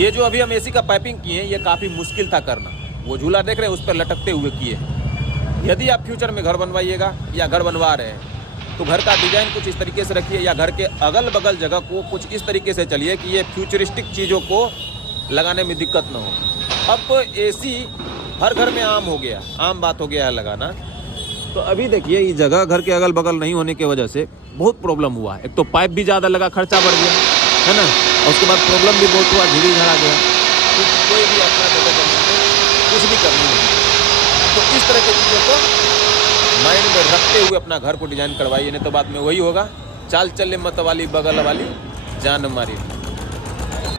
ये जो अभी हम एसी का पाइपिंग किए हैं ये काफ़ी मुश्किल था करना। वो झूला देख रहे हैं उस पर लटकते हुए किए हैं। यदि आप फ्यूचर में घर बनवाइएगा या घर बनवा रहे हैं तो घर का डिज़ाइन कुछ इस तरीके से रखिए या घर के अगल बगल जगह को कुछ इस तरीके से चलिए कि ये फ्यूचरिस्टिक चीज़ों को लगाने में दिक्कत ना हो। अब एसी हर घर में आम हो गया, आम बात हो गया है लगाना। तो अभी देखिए ये जगह घर के अगल बगल नहीं होने की वजह से बहुत प्रॉब्लम हुआ। एक तो पाइप भी ज़्यादा लगा, खर्चा बढ़ गया है ना, और उसके बाद प्रॉब्लम भी बहुत हुआ, झीड़ी झड़ा गया। तो कोई भी अपना जगह जमीन पे कुछ भी करनी नहीं। तो इस तरह की चीज़ों को माइंड में रखते हुए अपना घर को डिजाइन करवाइए, नहीं तो बाद में वही होगा, चाल चले मत वाली बगल वाली जान मारी।